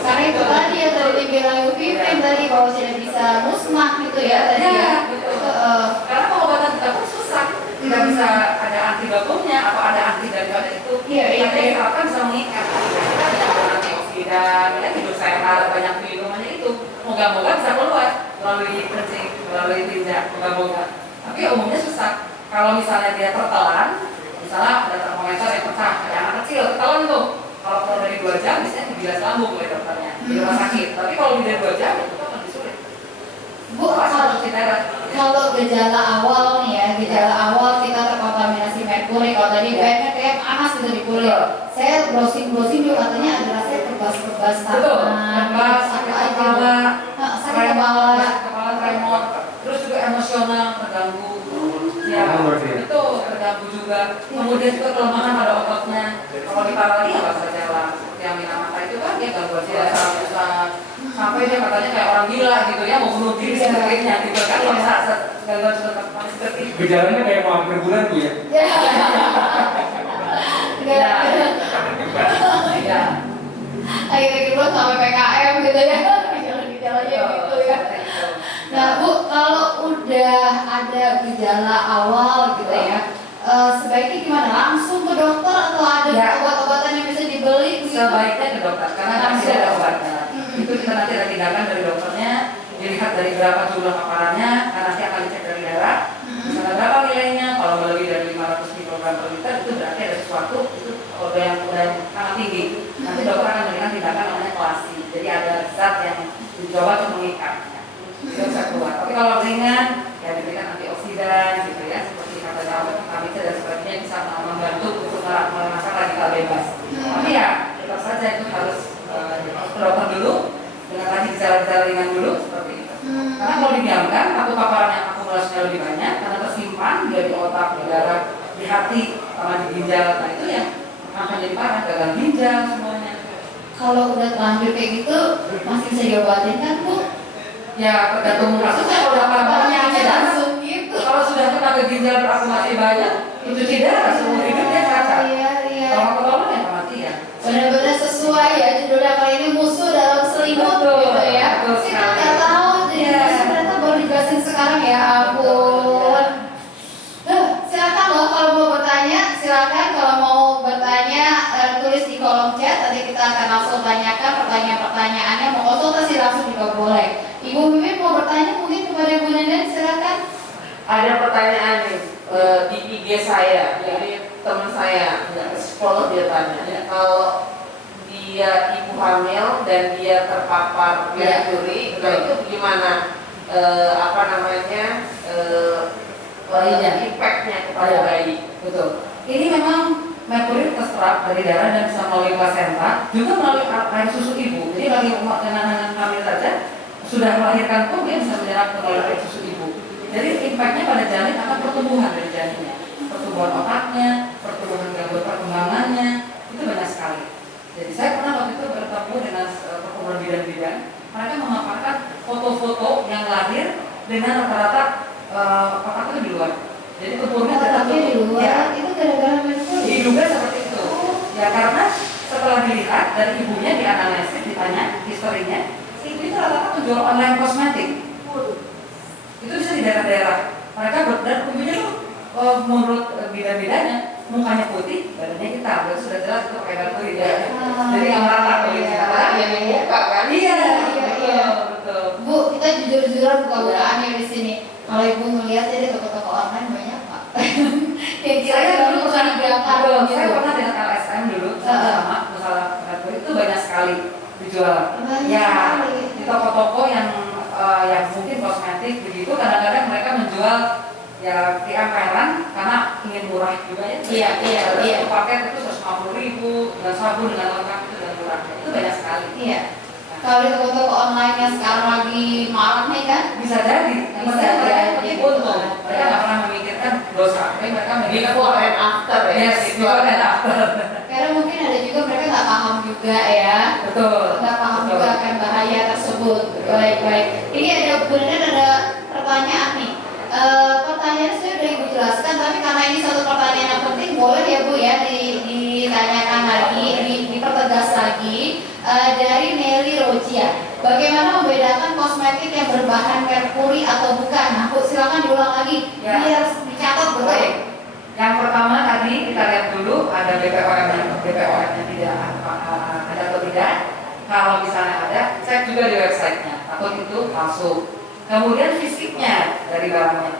Karena itu tadi ya tadi dibilang Vivien tadi bahwa tidak bisa musnah gitu ya tadi ya. Ya, betul. Karena pengobatan kita pun susah, tidak bisa ada antibakumnya atau ada anti daripada itu. Iya. Nanti misalkan bisa mengikat, kita bisa antioksidan, ya hidup sehat, banyak minumannya itu. Moga-moga bisa keluar melalui kencing, melalui tinja, moga-moga. Tapi umumnya susah. Kalau misalnya dia tertelan, misalnya ada termometer yang pecah, ada anak kecil tertelan tuh. Kalau kurang dari 2 jam, biasanya dibilas lambung oleh dokternya di rumah sakit. Tapi kalau lebih dari 2 jam, itu akan lebih sulit. Bu, kalau gejala awal nih ya, gejala awal kita terkontaminasi merkuri, kalau tadi kayaknya kayak panas gitu di kulit. Saya browsing juga katanya ada rasanya kebas-kebas tangan, sakit kepala, kepala tremor, terus juga emosional terganggu. Ya, itu terganggu terganggu juga. Kemudian juga kelemahan pada ototnya. Kalau di paralel nggak bisa jalan. Seperti yang Minamata itu kan dia gangguan jiwa pusat. Sampai dia katanya kayak orang gila gitu ya, mau bunuh diri sebagainya gitu kan. Kalau saat gangguan seperti itu. Gejalanya kayak mau hampir bulan Bu ya. Ya. Ya. Akhirnya kita sampai PKM gitu ya. Gejala-gejalanya gitu ya. Nah Bu, kalau udah ada gejala awal gitu ya, sebaiknya gimana? Langsung ke dokter atau ada obat-obatan yang bisa dibeli? Gitu? Sebaiknya ke dokter karena kan masih ada obatnya. Itu kita nanti ada tindakan dari dokternya, dilihat dari berapa jumlah paparannya, karena nanti akan dicek dari darah. Misalnya berapa nilainya, kalau lebih dari 500 mikrogram per liter itu berarti ada sesuatu itu udah yang sangat tinggi. Nanti dokter akan memberikan tindakan namanya koasi. Jadi ada zat yang dicoba untuk mengikatnya. Itu bisa keluar. Tapi kalau ringan, ya diberikan antioksidan gitu ya, seperti katanya vitamin C dan sebagainya bisa membantu untuk merangsang radikal bebas. Tapi ya tetap saja itu harus ke dokter dulu dengan tadi gejala-gejala ringan dulu seperti itu. Karena kalau didiamkan, aku paparan yang akumulasinya lebih banyak karena tersimpan dia di otak, di darah, di hati, sama di ginjal. Nah itu ya akan jadi parah, gagal ginjal semuanya. Kalau udah terlanjur kayak gitu, masih bisa diobatin kan Bu? Ya tergantung kasusnya. Kalau udah parah Langsung gitu. kalau sudah kena ke ginjal berakumulasi banyak, itu tidak seumur hidup dia cacat. Iya. Kalau ketolong ya kematian. Benar-benar sesuai ya judulnya kali ini, musuh dalam selimut gitu ya. Betul Kita sekali. nggak tahu jadi ternyata baru dijelasin sekarang ya ampun. Silakan loh kalau mau bertanya, silakan kalau mau bertanya tulis di kolom chat, nanti kita akan langsung tanyakan pertanyaan-pertanyaannya. Mau konsultasi langsung juga boleh. Ibu Mimin mau bertanya mungkin kepada Ibu Nenden, silakan. Ada pertanyaan nih di IG saya, jadi teman saya, psikolog dia tanya, kalau dia ibu hamil dan dia terpapar merkuri, nah itu gimana? Apa namanya? Impactnya kepada bayi? Betul. Ini memang merkuri terserap dari darah dan bisa melalui plasenta, juga melalui air susu ibu. Jadi bagi umat dengan hamil saja sudah melahirkan pun dia bisa menyerap melalui air susu ibu. Jadi impactnya pada janin akan pertumbuhan dari janinnya, pertumbuhan otaknya, pertumbuhan gangguan perkembangannya, itu banyak sekali. Jadi saya pernah waktu itu bertemu dengan perkumpulan bidan-bidan, mereka memaparkan foto-foto yang lahir dengan rata-rata otak itu di luar. Jadi tubuhnya Otaknya di luar, ya, itu gara-gara merkuri. diduga seperti itu. Ya karena setelah dilihat dari ibunya dianalisis, ditanya historinya, si ibu itu rata-rata menjual online kosmetik. Itu bisa di daerah-daerah. Mereka dan ibunya tuh menurut bidan-bidannya mukanya putih, badannya hitam. Itu sudah jelas itu pakai merkuri ya. Jadi nggak merata kulitnya. Yang dibuka kan? Iya. Betul. Bu, kita jujur-jujuran buka-bukaan ya di sini. Kalau Ibu melihat ya di toko-toko online banyak Pak. Yang kira-kira dulu pernah Saya pernah dengan LSM dulu sama masalah merkuri itu banyak sekali dijual. Ya di toko-toko yang mungkin kosmetik begitu, kadang-kadang mereka menjual ya di emperan karena ingin murah juga ya. Iya. Paket itu 150.000 dengan sabun dengan lengkap itu dan murah. Itu banyak sekali. Iya. Kalau di toko-toko online yang sekarang lagi marak nih kan? Bisa jadi. Bisa jadi. Untung. Mereka nggak pernah memikirkan dosa. Mereka memikirkan Before and after ya. Yes, before and after. Karena mungkin ada juga mereka nggak paham juga ya. Betul. Nggak paham juga akan bahaya tersebut. Baik. Ini benar ada pertanyaan nih. Pertanyaan sudah Ibu jelaskan, tapi karena ini satu pertanyaan yang penting, boleh ya Bu ya ditanyakan lagi, dipertegas lagi. Dari Nelly Rojia, bagaimana membedakan kosmetik yang berbahan merkuri atau bukan? Nah Bu, silakan diulang lagi, biar dicatat betul. Baik. Yang pertama tadi kita lihat dulu ada BPOM-nya tidak ada atau tidak. Kalau misalnya ada, cek juga di websitenya. Takut itu palsu. Kemudian fisiknya dari barangnya.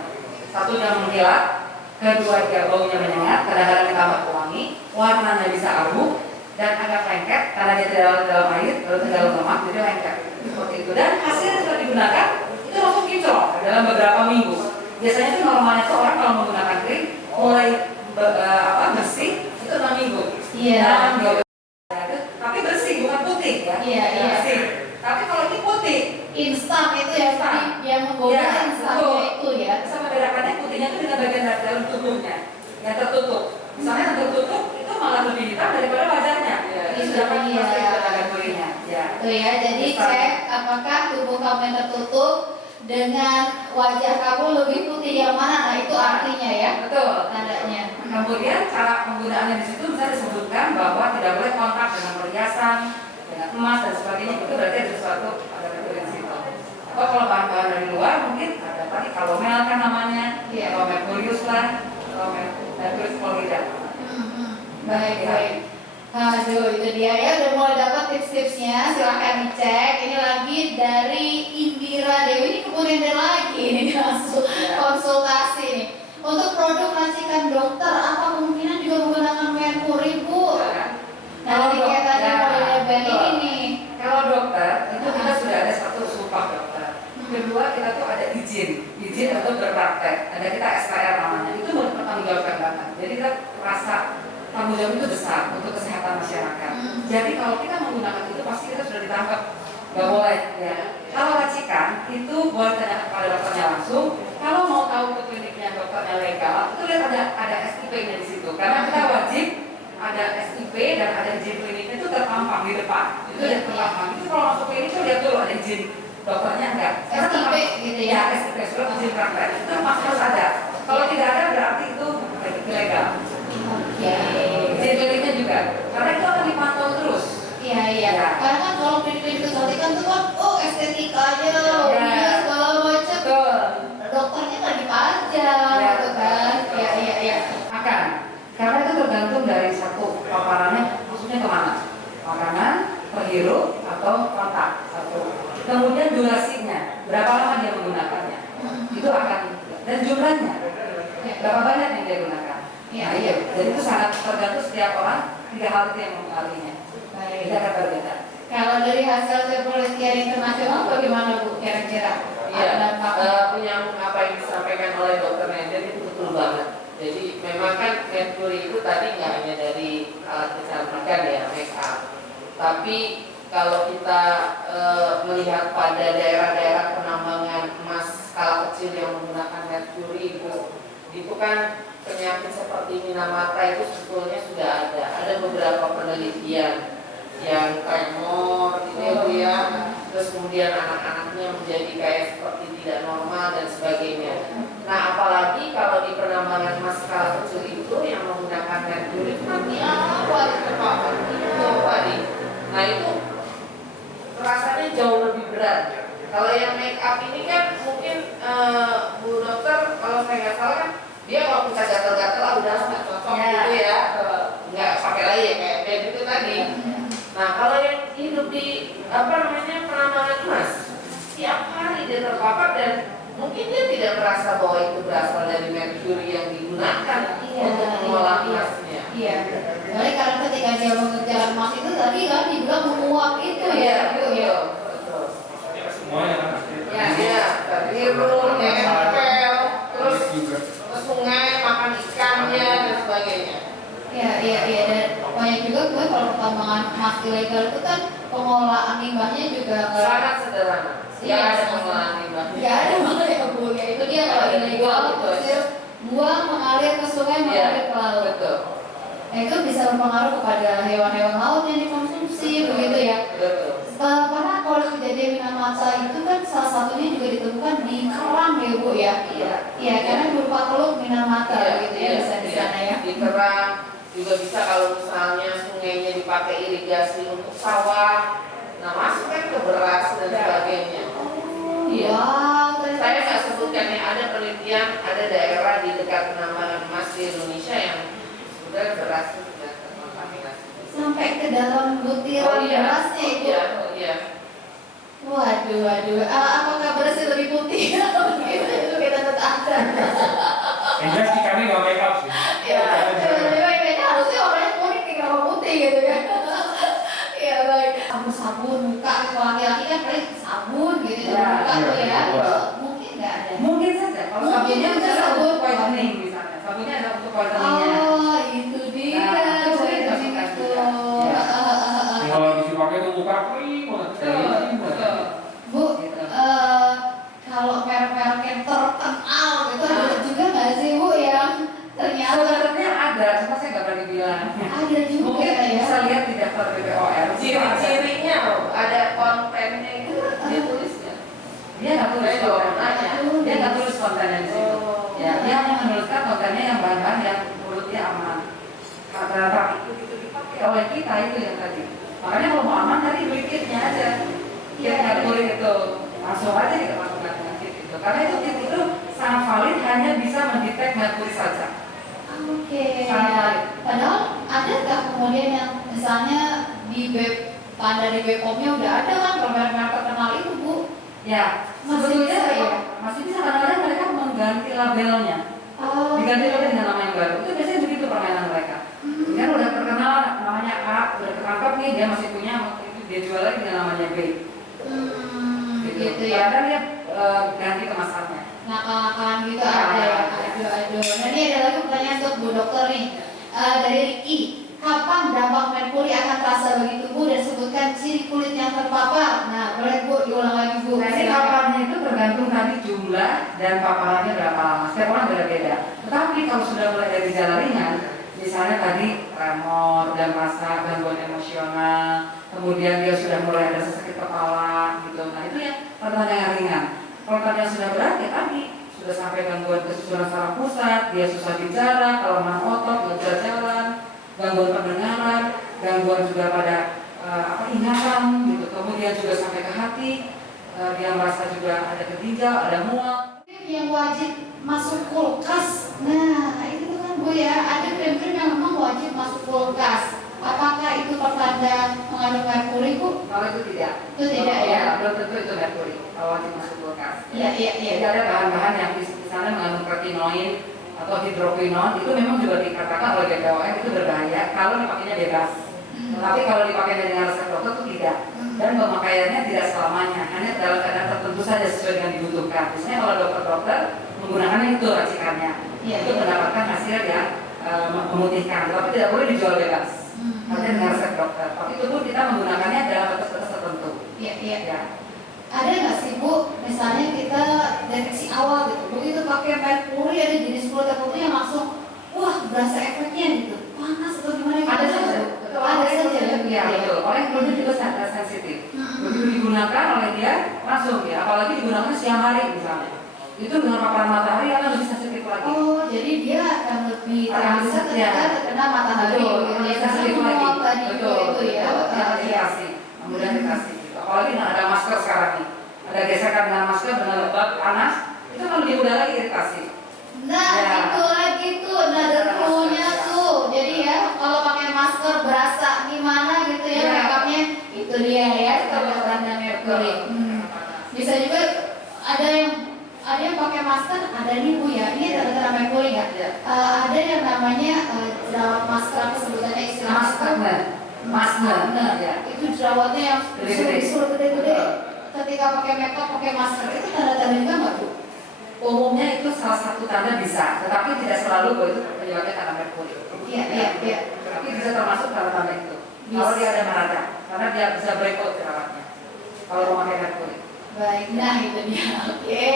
Satu yang mengkilat, kedua dia baunya menyengat, kadang-kadang ditambah pewangi, warnanya bisa abu dan agak lengket karena dia tidak dalam air, lalu dalam lemak, jadi lengket seperti itu. Dan hasil yang sudah digunakan itu langsung kinclong dalam beberapa minggu. Biasanya itu normalnya tuh orang kalau menggunakan krim mulai bersih itu 6 minggu. Iya. Tapi bersih bukan putih ya. Iya. Bersih. Tapi kalau ini putih, Instan itu ya, yang membawa Ya, instannya betul. itu ya. bisa membedakannya putihnya itu dengan bagian dalam tubuhnya. yang tertutup. Misalnya yang tertutup itu malah lebih hitam daripada wajahnya. Iya. Itu sudah pasti ada kategorinya. Ya. Tuh ya, jadi Misalnya. cek apakah tubuh kamu yang tertutup dengan wajah kamu lebih putih yang mana, nah itu artinya ya, Betul. tandanya. Kemudian cara penggunaannya di situ bisa disebutkan bahwa tidak boleh kontak dengan perhiasan, dengan emas dan sebagainya. Itu berarti ada sesuatu ada kategori di situ. Atau kalau bahan-bahan dari luar mungkin ada tadi kalomel kan namanya, Iya. atau merkurius lah, atau merkurius florida. Baik. Aduh, itu dia ya, udah mulai dapat tips-tipsnya, silahkan dicek. Ini lagi dari Indira Dewi, ini kemudian lagi ini langsung konsultasi nih. Untuk produk racikan dokter, apa kemungkinan juga menggunakan merkuri, Bu? Nah, ini kayak tadi model label ini nih. Kalau dokter itu kita sudah ada satu sumpah dokter. Kedua kita tuh ada izin untuk berpraktek. Ada kita SPR namanya. Itu bertanggungjawabkan banget. Jadi kita rasa tanggung jawab itu besar untuk kesehatan masyarakat. Jadi kalau kita menggunakan itu pasti kita sudah ditangkap. Gak boleh ya. Kalau racikan itu boleh tanya kepada dokternya langsung. Kalau mau tahu ke kliniknya dokternya legal, itu lihat ada SIP-nya di situ. Karena kita wajib ada SIP dan ada izin kliniknya itu terpampang di depan. Itu lihat terpampang. Itu kalau masuk klinik itu lihat dulu ada izin dokternya enggak. SIP gitu ya? Ya, SIP surat izin praktek. Itu pasti harus ada. Kalau tidak ada berarti itu ilegal. Oke. Izin kliniknya juga. Karena itu akan dipantau terus. Iya. Ya. Karena kan kalau klinik-klinik kecantikan tuh kan, estetika aja, Ya. lobinya segala macam. Betul. Dokternya nggak dipajang, Ya. gitu kan? Iya. Akan. Karena itu tergantung dari satu paparannya, maksudnya kemana? Makanan, penghirup, atau kontak. Satu. Kemudian durasinya, berapa lama dia menggunakannya? Itu akan, dan jumlahnya, berapa banyak yang dia gunakan? Iya. Nah, iya. Jadi itu sangat tergantung setiap orang, 3 hal itu yang mempengaruhinya. Baik. Tidak akan berbeda. Kalau dari hasil penelitian internasional bagaimana, Bu, kira-kira? Iya, Ada dampak? menyambung apa yang disampaikan oleh Dr. Nenden itu betul banget. Jadi memang kan merkuri itu tadi nggak hanya dari alat kecantikan ya, make up. Tapi kalau kita melihat pada daerah-daerah penambangan emas skala kecil yang menggunakan merkuri itu kan penyakit seperti minamata itu sebetulnya sudah ada. Ada beberapa penelitian yang tremor gitu ya, terus kemudian anak-anaknya menjadi kayak seperti tidak normal dan sebagainya. Nah apalagi kalau di penambangan emas skala kecil itu yang menggunakan merkuri itu nanti apa itu Pak? Itu tadi. Nah itu rasanya jauh lebih berat. Kalau yang make up ini kan mungkin Bu Dokter kalau saya nggak salah kan dia kalau kita gatal-gatal udah nggak cocok gitu ya, nggak pakai lagi ya kayak bed itu tadi. Nah kalau yang hidup di penambangan emas tiap hari dia terpapar dan mungkin dia tidak merasa bahwa itu berasal dari merkuri yang digunakan untuk mengolah emasnya. Iya. Soalnya karena ketika dia mengerjakan emas itu tadi kan dibilang menguap itu ya, Bu ya. Betul. Ya semuanya kan. Ya, biru, nempel, terus ke sungai makan ikannya dan sebagainya. Iya dan banyak juga gue kalau pertambangan emas ilegal itu kan pengolahan limbahnya juga Sangat sederhana. Iya, Tidak ada pengolahan limbah. nggak ada malah ya, Bu ya. Itu dia kalau ilegal kecil buang mengalir ke sungai mengalir ke laut. Betul. Nah, itu bisa berpengaruh kepada hewan-hewan laut yang dikonsumsi begitu ya. Betul. Karena kalau kejadian minamata itu kan salah satunya juga ditemukan di kerang ya, Bu ya. Iya, karena berupa teluk minamata gitu ya bisa di sana ya. Di kerang juga bisa kalau misalnya sungainya dipakai irigasi untuk sawah. Nah masuk kan ke beras dan sebagainya. Iya. Wow, Saya nggak sebutkan ya, ada penelitian, ada daerah di dekat penambangan emas di Indonesia yang sudah beras itu sudah terkontaminasi. sampai ke dalam butiran berasnya itu. Iya. Waduh. Apakah berasnya lebih putih atau begitu? Itu kita tetap ada. Yang jelas sih kami nggak make up sih. Ya, kayaknya harusnya orangnya kuning nih kalau putih gitu ya. Iya baik. Sabun muka kalau laki-laki kan paling sabun gitu Ya, muka tuh ya. iya. Mungkin nggak ada. Mungkin saja. Kalau Mungkin sabunnya juga misalnya sabun. untuk whitening misalnya. Sabunnya ada untuk whiteningnya. Oh itu dia. Nah, itu boleh Jadi dimasukkan gitu. juga. Ya. Kalau habis dipakai tuh muka kering banget. Betul. Bu, Gitu. kalau merek-merek yang terkenal itu ada juga nggak sih Bu yang ternyata tulis Saya juga konten. nanya. Dia nggak tulis kontennya di situ. Ya, dia hanya menuliskan kontennya yang bahan-bahan yang menurut dia aman. Tapi begitu dipakai oleh kita itu yang tadi. Makanya kalau mau aman tadi beli kitnya aja. Kit Mercury itu langsung aja kita masukkan dengan kit itu. Karena itu kit itu sangat valid, hanya bisa mendetek merkuri saja. Oke. Sangat valid. Padahal ada nggak kemudian yang misalnya di web Panda di Bepomnya udah ada kan merek-merek terkenal itu Bu? Ya, Masih sebetulnya bisa ya? masih bisa kadang-kadang mereka mengganti labelnya. Oh. Diganti label dengan nama yang baru. Itu biasanya begitu permainan mereka. Kan udah terkenal namanya A, udah ketangkap nih dia masih punya, waktu itu dia jual lagi dengan namanya B. Gitu ya. Kadang dia ganti kemasannya. Nakal-nakalan gitu ada ya. Aduh. Nah ini ada lagi pertanyaan untuk Bu Dokter nih. Dari Ricky. Kapan dampak merkuri akan terasa bagi tubuh dan sebutkan ciri kulit yang terpapar? Nah, boleh Bu diulang lagi Bu. Nah, ini paparannya itu tergantung tadi jumlah dan paparannya berapa lama. Setiap orang beda-beda. Tetapi kalau sudah mulai dari gejala ringan, misalnya tadi tremor dan rasa gangguan emosional, kemudian dia sudah mulai ada sakit kepala, gitu. Nah itu ya tanda yang ringan. Kalau tanda yang sudah berat ya tadi sudah sampai gangguan kesusahan saraf pusat, dia susah bicara, kelemahan otot, nggak bisa jalan, gangguan pendengaran, gangguan juga pada ingatan, gitu. Kemudian juga sampai ke hati, dia merasa juga ada ke ginjal, ada mual. Yang wajib masuk kulkas. Nah, itu kan Bu ya, ada krim-krim yang memang wajib masuk kulkas. Apakah itu pertanda mengandung merkuri Bu? Kalau itu tidak. Itu tidak ya? Belum tentu itu merkuri. Kalau wajib masuk kulkas. Iya. Jadi ada bahan-bahan yang misalnya mengandung retinoid atau hidroquinone itu memang juga dikatakan oleh BPOM itu berbahaya kalau dipakainya bebas. Tapi kalau dipakai dengan resep dokter itu tidak. Dan pemakaiannya tidak selamanya, hanya dalam keadaan tertentu saja sesuai dengan dibutuhkan. Misalnya kalau dokter-dokter menggunakannya itu racikannya, itu mendapatkan hasil yang memutihkan, tapi tidak boleh dijual bebas. Hanya dengan resep dokter. Tapi itu pun kita menggunakannya dalam batas-batas tertentu. Iya. Ada nggak sih Bu, misalnya kita deteksi awal gitu, begitu pakai merkuri ada jenis kulit tertentu yang langsung, wah berasa efeknya gitu, panas atau gimana? Ada saja. Ada saja ya. Betul. Orang yang kulit juga sangat sensitif. Begitu digunakan oleh dia langsung ya, apalagi digunakan siang hari misalnya. Itu dengan paparan matahari akan lebih sensitif lagi. Oh, jadi dia akan lebih terasa ketika ya. terkena matahari. Betul, Ya, sensitif karena lagi. menguap tadi itu ya. Dikasih, kemudian dikasih. Apalagi dengan ada masker sekarang nih, ada gesekan dengan masker dengan lembab panas, itu kan lebih mudah lagi iritasi. Nah, Ya. itu lagi tuh nada clue-nya tuh. Jadi ya, kalau pakai masker berasa gimana gitu ya, Ya. makeupnya itu dia ya, tanda merkuri. Bisa juga ada yang pakai masker, ada nih Bu ya. Ini tanda-tanda merkuri nggak? Ya. Ada yang namanya jerawat masker, apa sebutannya istilah Masker, ya. Itu jerawatnya yang Gede-gede. bisul gede-gede. Ketika pakai makeup, pakai masker, itu tanda-tanda juga nggak Bu? Umumnya itu salah satu tanda bisa, tetapi tidak selalu bahwa itu penyebabnya karena merkuri. Iya. Tapi bisa termasuk tanda-tanda itu. Kalau dia ada meradang, karena dia bisa breakout jerawatnya. Kalau mau pakai merkuri. Baik, nah itu dia. Oke,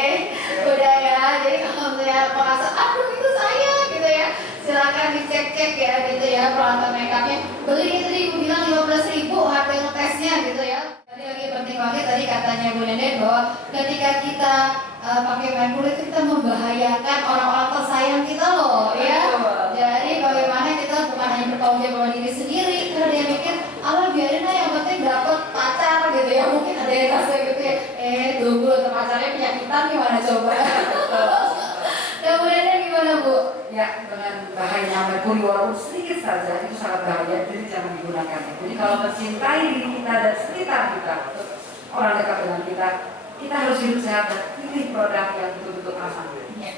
udah ya. Jadi kalau saya merasa, aduh itu saya gitu ya, silakan dicek-cek ya gitu ya peralatan makeupnya. Beli tadi Ibu bilang 15.000 harga ngetesnya gitu ya. Tadi lagi penting banget tadi katanya Bu Nenden bahwa ketika kita pakai merkuri itu kita membahayakan orang-orang tersayang kita loh ya. Jadi bagaimana kita bukan hanya bertanggung jawab sama diri sendiri, karena dia mikir, Allah biarin lah yang penting dapat pacar gitu ya. Mungkin ada yang rasa gitu ya. Tunggu pacarnya penyakitan gimana coba? Kemudian gimana Bu? Ya, dengan bahayanya merkuri walaupun sedikit saja itu sangat bahaya, jadi jangan digunakan. Jadi kalau mencintai diri kita dan sekitar kita, orang dekat dengan kita harus hidup sehat dan pilih produk yang betul-betul aman.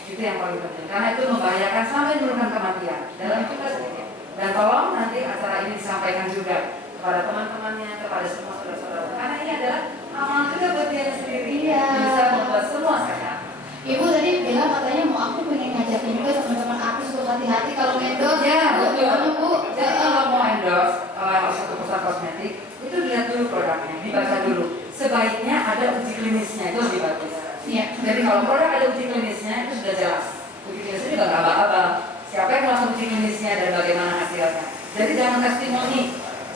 Itu yang paling penting, karena itu membahayakan sampai menurunkan kematian dalam juga sedikit. Dan tolong nanti acara ini disampaikan juga kepada teman-temannya, kepada semua saudara-saudara, karena ini adalah amal juga buat dia sendiri. Iya. Bisa membuat semua sehat. Ibu tadi bilang katanya mau aku pengen ngajakin juga teman-teman artis untuk hati-hati kalau endorse. Ya, betul. Gimana Bu? Jadi kalau mau endorse oleh satu perusahaan kosmetik, itu dilihat dulu produknya, dibaca dulu. Sebaiknya ada uji klinisnya, itu lebih bagus. Iya. Jadi kalau produk ada uji klinisnya, itu sudah jelas. Uji klinisnya juga nggak abal-abal. Siapa yang melakukan uji klinisnya dan bagaimana hasilnya. Jadi jangan testimoni,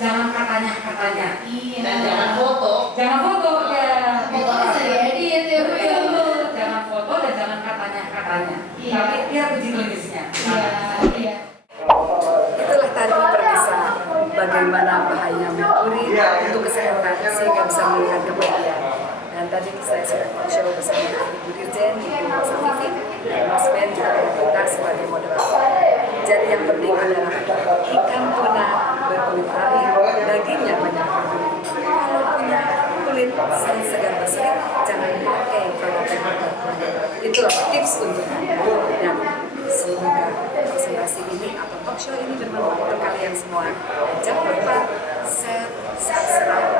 jangan katanya. Iya. Dan jangan foto. Jangan foto, ya. Foto bisa diedit ya Bu ya. menimbulkan kebahagiaan. Dan tadi saya sudah show bersama Ibu Dirjen, Ibu Mas Afifin, Mas Ben juga ada kita sebagai moderator. Jadi yang penting adalah ikan tuna berkulit pari, dagingnya banyak berkulit. Kalau punya kulit segar berseri, jangan pakai produk yang berkulit. Itulah tips untuk Anda. Dan semoga presentasi ini atau talk show ini bermanfaat untuk kalian semua. Dan jangan lupa share, subscribe,